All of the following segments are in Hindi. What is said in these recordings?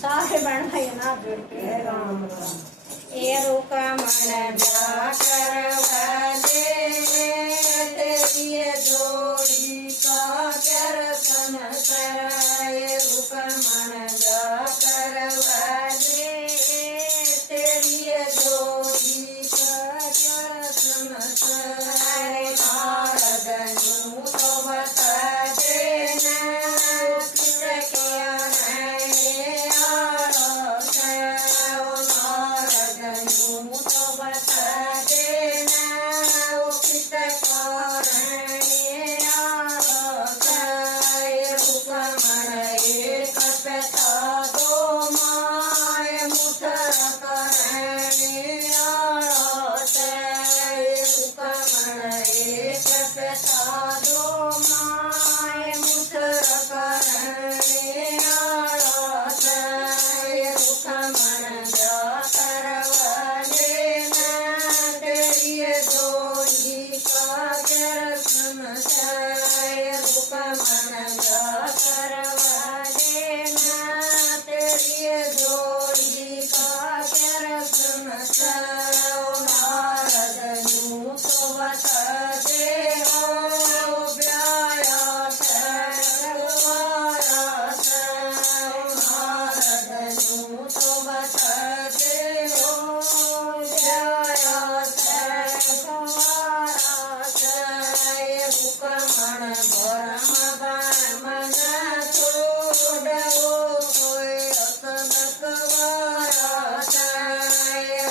सारे बन भाई ना जोड़ के राम राम। ए रुकमण ब्याह करवा दे तेरी जोड़ी का दर्शन कराए रुकमण ब्याह करवा दे तेरी जोड़ी का दर्शन कराए नारदनु तो बता देना किस क्या है आरस नारदनु तो बता देना किस कारण आरस रुकमण एक पिता दो माय मुठर करणे आरस रुकमण एक पिता दो माय मुठर करणे आरस रुकमण ब्याह करवा देना तेरी जोड़ी का दर्शन रुकमण ब्याह करवा देना तेरी जोड़ी का दर्शन नारदनु तो बता दे हो ब्याया नारदनु तो बता दे हो ब्याया रुकमण ब्रह्म बामन छोड़ो कोई असनक वारस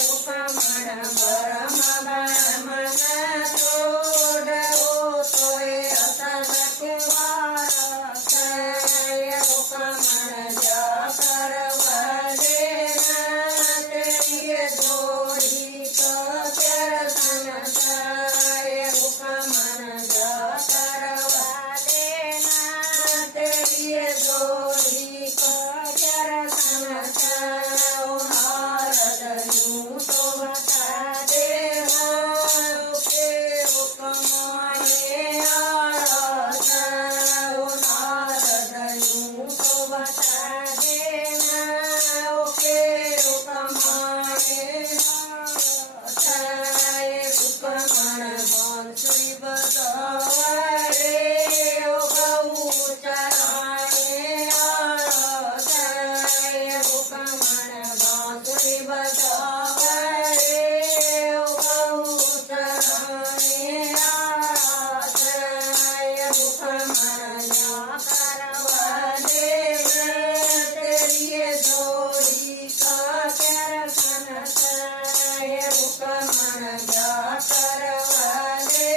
रुकमण ब्रह्म बामन छोड़ो कोई असनक वारस रुकमण ब्याह करवा देना तेरी जोड़ी का दर्शन रुकमण ब्याह करवा देना तेरी जोड़ी का दर्शन नारदनु तो बता दे हो के रुकमणे आरस नारदनु तो बता देना के रुकमणे रुकमण बांसुरी बजावे गौ चराणे आरस रुकमण बांसुरी बजावे गौ चराणे आरस रुकमण ब्याह करवा दे तेरी जोड़ी का दर्शन रुकमण ब्याह करवा दे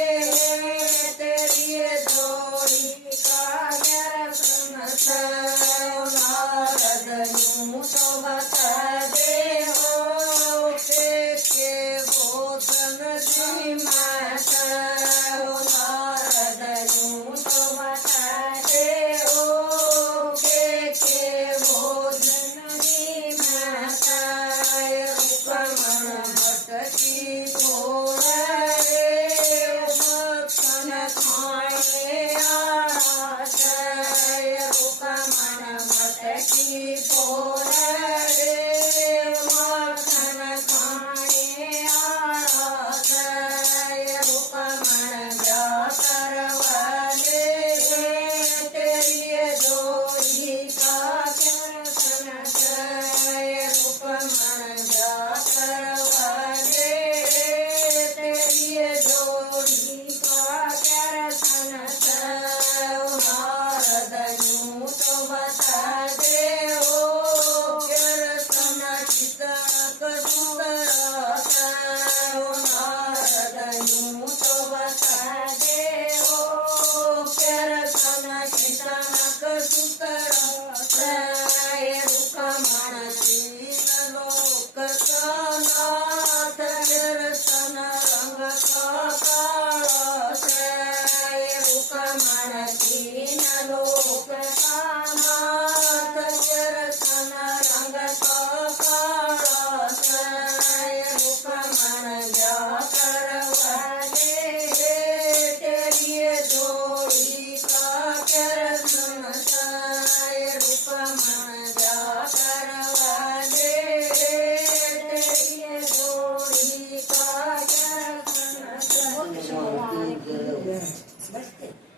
तेरी जोड़ी का दर्शन नारदनु तो बता दे हो के भोजन जी माता नारदनु तो बता दे हो के भोजन जी माता रुकमण भटकी घोड़े मक्खन खाए आरस रुकमण भटकी घोड़े मक्खन खाए आरस रुकमण ब्याह करवा दे तेरी जोड़ी का दर्शन रुकमण ब्याह करवा दे तेरी जोड़ी का दर्शन नारदनु तो बता दे हो બસ તે.